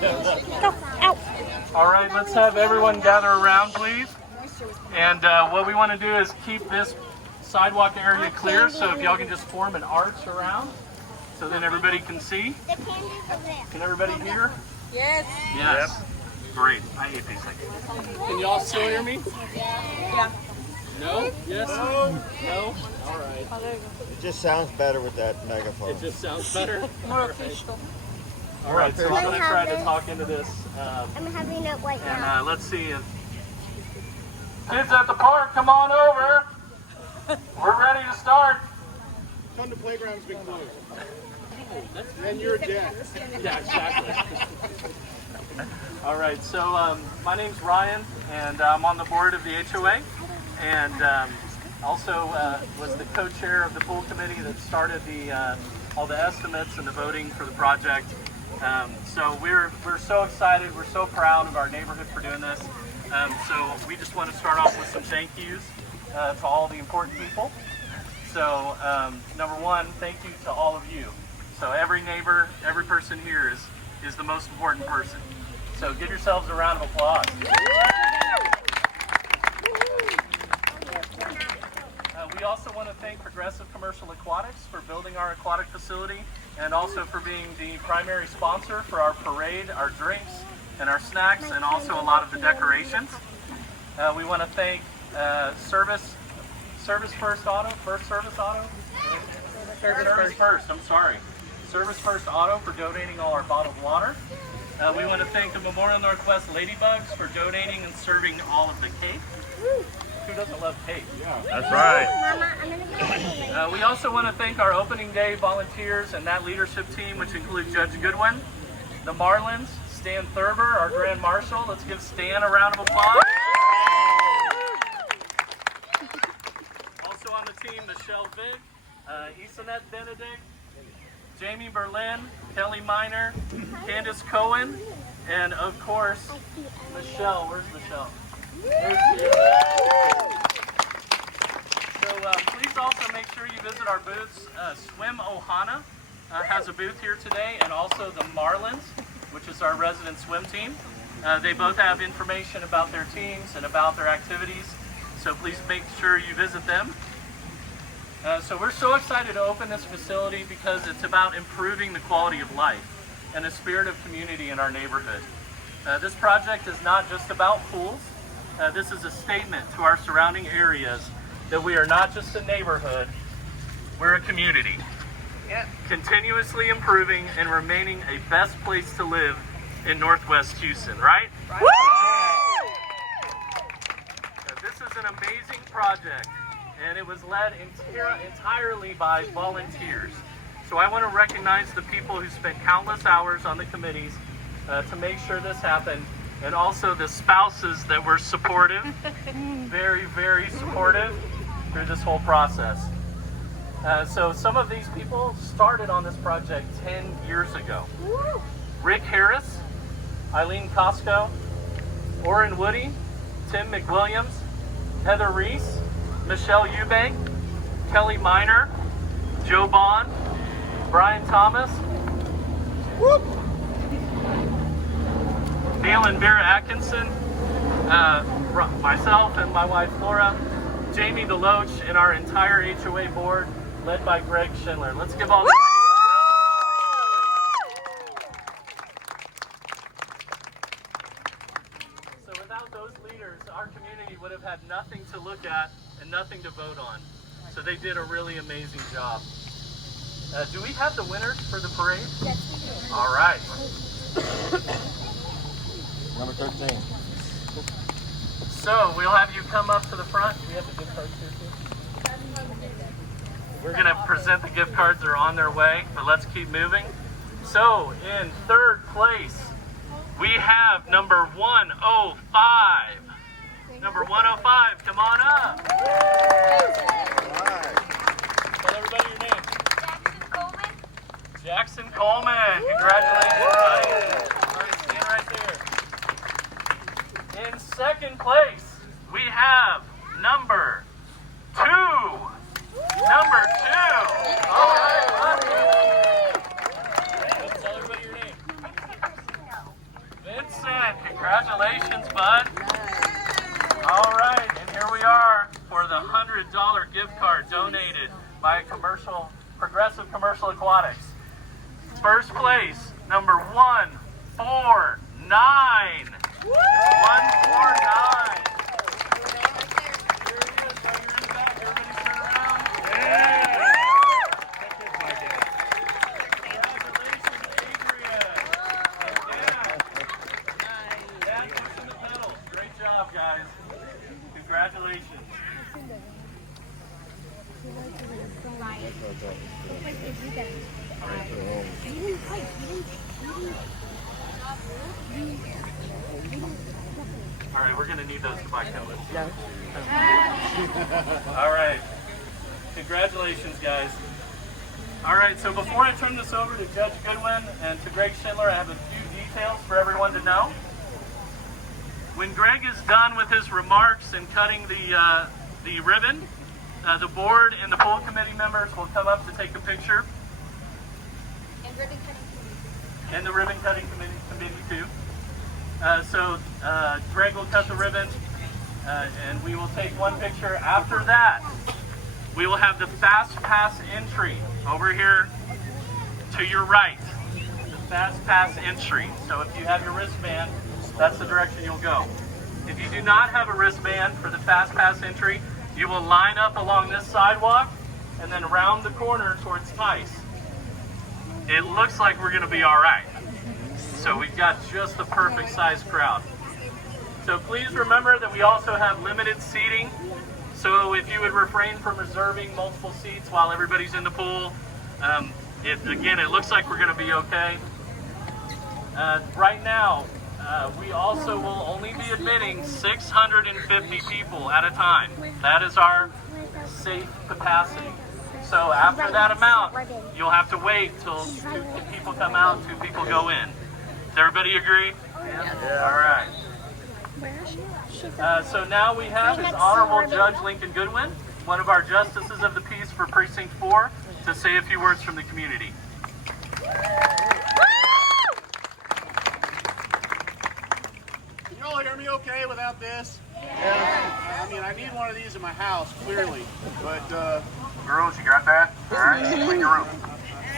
Go. Out. All right, let's have everyone gather around, please. And what we want to do is keep this sidewalk area clear, so if y'all can just form an arch around, so then everybody can see. Can everybody hear? Yes. Yes. Yep. Great. I hate these things. Can y'all still hear me? Yeah. No? Yes? No? All right. It just sounds better with that megaphone. It just sounds better? More official. All right, so I'm going to try to talk into this. I'm having it right And now. let's see if... Kids at the park, come on over. We're ready to start. Come to playground's been closed. And you're dead. Yeah, exactly. All right, so my name's Ryan, and I'm on the board of the HOA, and also was the co-chair of the pool committee that started all the estimates and the voting for the project. So we're so excited, we're so proud of our neighborhood for doing this. So we just want to start off with some thank yous to all the important people. So number one, thank you to all of you. So every neighbor, every person here is the most important person. So give yourselves a round of applause. We also want to thank Progressive Commercial Aquatics for building our aquatic facility and also for being the primary sponsor for our parade, our drinks, and our snacks, and also a lot of the decorations. We want to thank Service First Auto, Service First Auto for donating all our bottled water. We want to thank the Memorial Northwest Ladybugs for donating and serving all of the cake. Who doesn't love cake? Yeah. That's right. Mama, I'm going to go. We also want to thank our opening day volunteers and that leadership team, which include Judge Goodwin, the Marlins, Stan Thurber, our Grand Marshal. Let's give Stan a round of applause. Also on the team, Michelle Vig, Isanette Benedict, Jamie Berlin, Kelly Miner, Candace Cohen, and of course, Michelle. Where's Michelle? There she is. So please also make sure you visit our booths. Swim Ohana has a booth here today, and also the Marlins, which is our resident swim team. They both have information about their teams and about their activities, so please make sure you visit them. So we're so excited to open this facility because it's about improving the quality of life and the spirit of community in our neighborhood. This project is not just about pools. This is a statement to our surrounding areas that we are not just a neighborhood, we're a community. Yep. Continuously improving and remaining a best place to live in Northwest Houston, right? This is an amazing project, and it was led entirely by volunteers. So I want to recognize the people who spent countless hours on the committees to make sure this happened, and also the spouses that were supportive, very, very supportive through this whole process. So some of these people started on this project 10 years ago. Rick Harris, Eileen Costco, Orrin Woody, Tim McWilliams, Heather Reese, Michelle Eubank, Kelly Miner, Joe Bond, Brian Thomas, Neil and Vera Atkinson, myself and my wife Laura, Jamie DeLoach, and our entire HOA board, led by Greg Schindler. Let's give all the So without those leaders, our community would have had nothing to look at and nothing to vote on. So they did a really amazing job. Do we have the winners for the parade? Yes, we do. All right. Number 13. So we'll have you come up to the front. We have the gift cards here too. We're going to present the gift cards. They're on their way, but let's keep moving. So in third place, we have number 105. Number 105, come on up. Tell everybody your name. Jackson Coleman. Congratulations, buddy. All right, stand right there. In second place, we have number 2. Number 2. All right, tell everybody your name. Congratulations, bud. All right, and here we are for the $100 gift card donated by Progressive Commercial Aquatics. First place, number 149. 149. Congratulations. All right, we're going to need those to buy colors. All right. Congratulations, guys. All right, so before I turn this over to Judge Goodwin and to Greg Schindler, I have a few details for everyone to know. When Greg is done with his remarks and cutting the ribbon, the board and the pool committee members will come up to take a picture. And the ribbon cutting committee too. So Greg will cut the ribbon and we will take one picture. After that, we will have the Fast Pass entry over here to your right. The Fast Pass entry. So if you have your wristband, that's the direction you'll go. If you do not have a wristband for the Fast Pass entry, you will line up along this sidewalk and then around the corner towards Tice. It looks like we're going to be all right. So we've got just the perfect size crowd. So please remember that we also have limited seating. So if you would refrain from reserving multiple seats while everybody's in the pool, again, it looks like we're going to be okay. Right now, we also will only be admitting 650 people at a time. That is our safe capacity. So after that amount, you'll have to wait till 2 people come out, 2 people go in. Does everybody agree? Yeah. All right. So now we have His Honorable Judge Lincoln Goodwin, one of our justices of the peace for Precinct 4, to say a few words from the community. Can you all hear me okay without this? Yeah. I mean, I need one of these in my house, clearly. But, girls, you got that? All right, clean your room.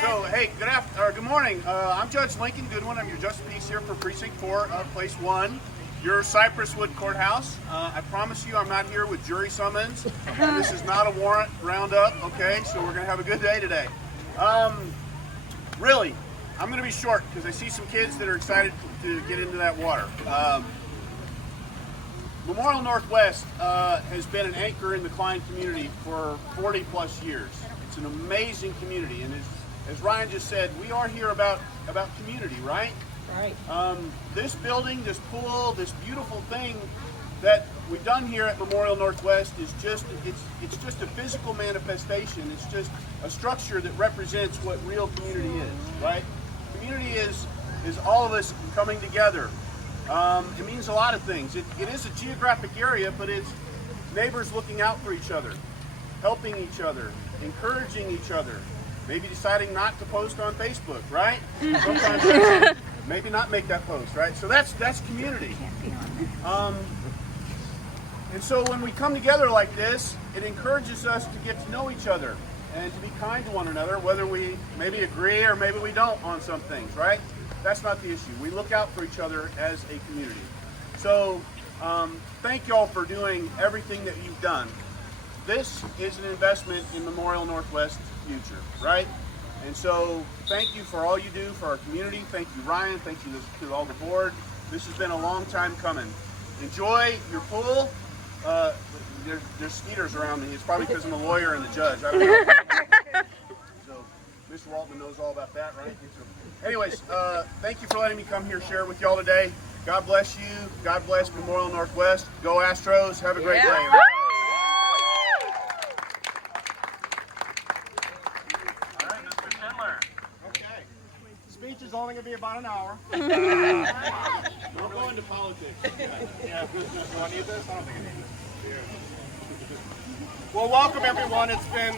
So, hey, good morning. I'm Judge Lincoln Goodwin. I'm your Justice of Peace here for Precinct 4 of Place 1, your Cypresswood Courthouse. I promise you I'm not here with jury summons. This is not a warrant roundup, okay? So we're going to have a good day today. Really, I'm going to be short because I see some kids that are excited to get into that water. Memorial Northwest has been an anchor in the Klein community for 40 plus years. It's an amazing community, and as Ryan just said, we are here about community, right? Right. This building, this pool, this beautiful thing that we've done here at Memorial Northwest is just it's just a physical manifestation. It's just a structure that represents what real community is, right? Community is all of us coming together. It means a lot of things. It is a geographic area, but it's neighbors looking out for each other, helping each other, encouraging each other, maybe deciding not to post on Facebook, right? Sometimes maybe not make that post, right? So that's community. And so when we come together like this, it encourages us to get to know each other and to be kind to one another, whether we maybe agree or maybe we don't on some things, right? That's not the issue. We look out for each other as a community. So thank y'all for doing everything that you've done. This is an investment in Memorial Northwest's future, right? And so thank you for all you do for our community. Thank you, Ryan. Thank you to all the board. This has been a long time coming. Enjoy your pool. There's skeeters around me. It's probably because I'm a lawyer and the judge. I don't know. So Mr. Waltman knows all about that, right? Anyways, thank you for letting me come here share with y'all today. God bless you. God bless Memorial Northwest. Go Astros. Have a great day. All right, Mr. Schindler. Okay. Speech is only going to be about an hour. We're going to politics. Yeah. Do I need this? I don't think I need this. Well, welcome everyone. It's been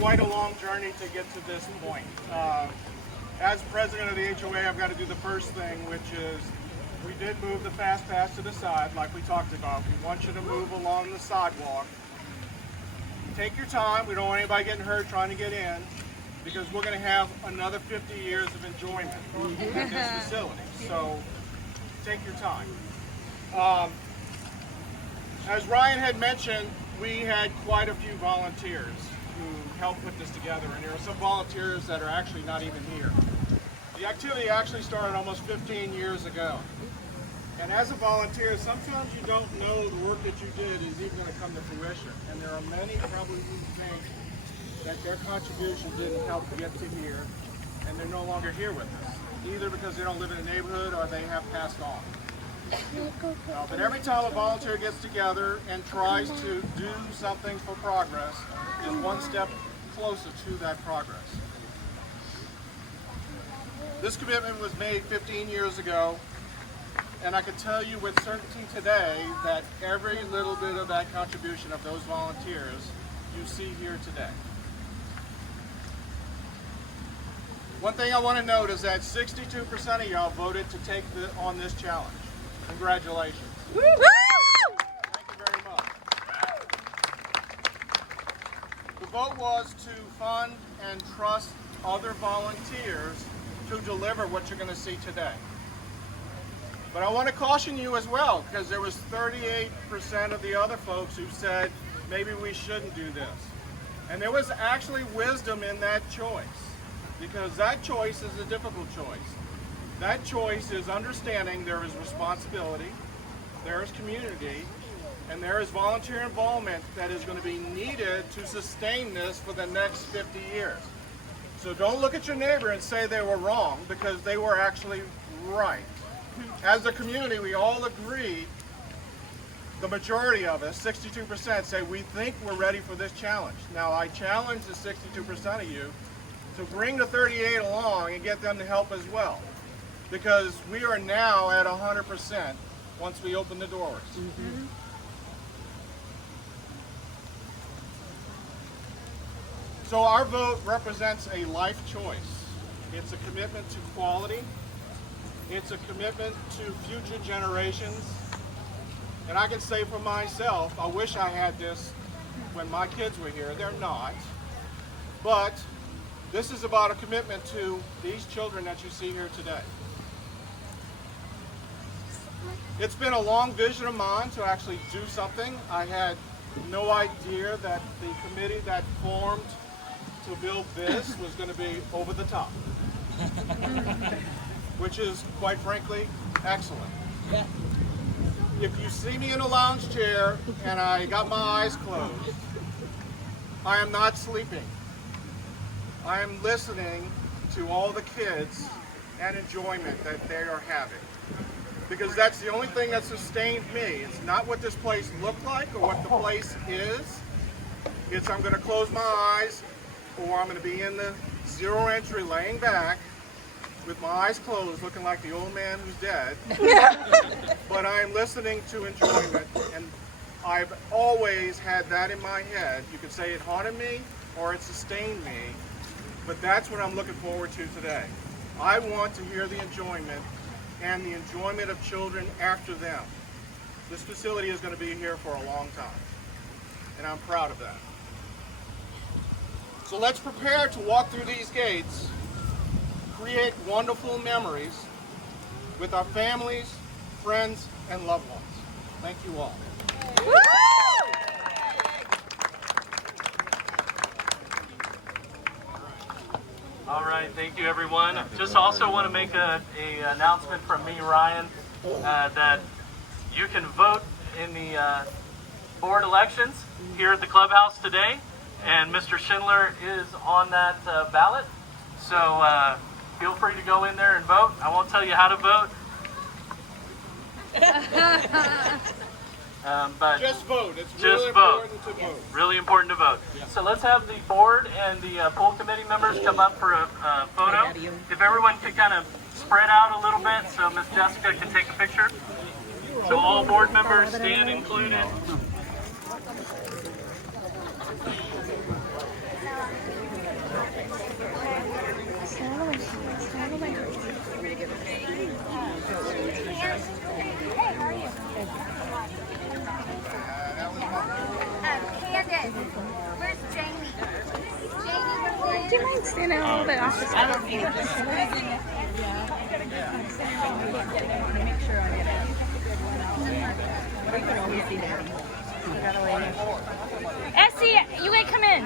quite a long journey to get to this point. As president of the HOA, I've got to do the first thing, which is we did move the fast pass to the side like we talked about. We want you to move along the sidewalk. Take your time. We don't want anybody getting hurt trying to get in, because we're going to have another 50 years of enjoyment at this facility. So take your time. As Ryan had mentioned, we had quite a few volunteers who helped put this together, and there are some volunteers that are actually not even here. The activity actually started almost 15 years ago. And as a volunteer, sometimes you don't know the work that you did is even going to come to fruition. And there are many probably who think that their contribution didn't help to get to here, and they're no longer here with us, either because they don't live in the neighborhood or they have passed on. But every time a volunteer gets together and tries to do something for progress, is one step closer to that progress. This commitment was made 15 years ago, and I can tell you with certainty today that every little bit of that contribution of those volunteers you see here today. One thing I want to note is that 62% of y'all voted to take on this challenge. Congratulations. Woo! Thank you very much. The vote was to fund and trust other volunteers to deliver what you're going to see today. But I want to caution you as well, because there was 38% of the other folks who said maybe we shouldn't do this. And there was actually wisdom in that choice, because that choice is a difficult choice. That choice is understanding there is responsibility, there is community, and there is volunteer involvement that is going to be needed to sustain this for the next 50 years. So don't look at your neighbor and say they were wrong, because they were actually right. As a community, we all agreed, the majority of us, 62%, say we think we're ready for this challenge. Now, I challenge the 62% of you to bring the 38 along and get them to help as well, because we are now at 100% once we open the doors. Mm-hmm. So our vote represents a life choice. It's a commitment to quality. It's a commitment to future generations. And I can say for myself, I wish I had this when my kids were here. They're not. But this is about a commitment to these children that you see here today. It's been a long vision of mine to actually do something. I had no idea that the committee that formed to build this was going to be over the top. Which is, quite frankly, excellent. Yeah. If you see me in a lounge chair and I got my eyes closed, I am not sleeping. I am listening to all the kids and enjoyment that they are having. Because that's the only thing that sustained me. It's not what this place looked like or what the place is. It's I'm going to close my eyes, or I'm going to be in the zero entry laying back with my eyes closed looking like the old man who's dead. But I'm listening to enjoyment, and I've always had that in my head. You could say it haunted me or it sustained me, but that's what I'm looking forward to today. I want to hear the enjoyment and the enjoyment of children after them. This facility is going to be here for a long time, and I'm proud of that. So let's prepare to walk through these gates, create wonderful memories with our families, friends, and loved ones. Thank you all. All right, thank you everyone. Just also want to make a announcement from me, Ryan, that you can vote in the board elections here at the clubhouse today, and Mr. Schindler is on that ballot. So feel free to go in there and vote. I won't tell you how to vote. But just vote. It's just really vote. important to vote. Really important to vote. Yeah. So let's have the board and the pool committee members come up for a photo. If everyone could kind of spread out a little bit so Miss Jessica can take a picture. So all board members stand included. Start away. you mind standing a little bit off the side? Essie, you guys come in.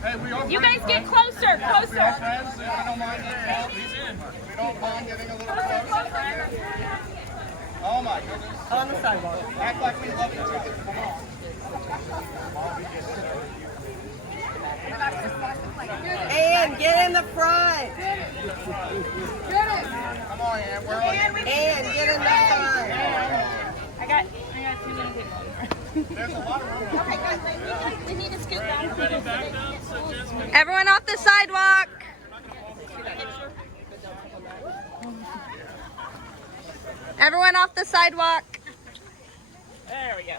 Hey, we all You guys get closer, we all closer. friends. We don't mind getting We don't mind getting a little closer. Oh my goodness. On the sidewalk. Act like we love each other. Come on. Ann, get in the front. Come on, Ann. Where are you? Ann, get in the front. I got 2 minutes more. There's a lot of room. We need to scoot down. Everyone off the sidewalk. Everyone off the sidewalk. There we go.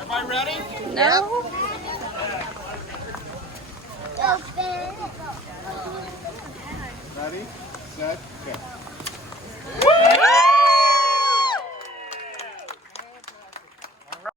Everybody ready? No. Open. Ready, set,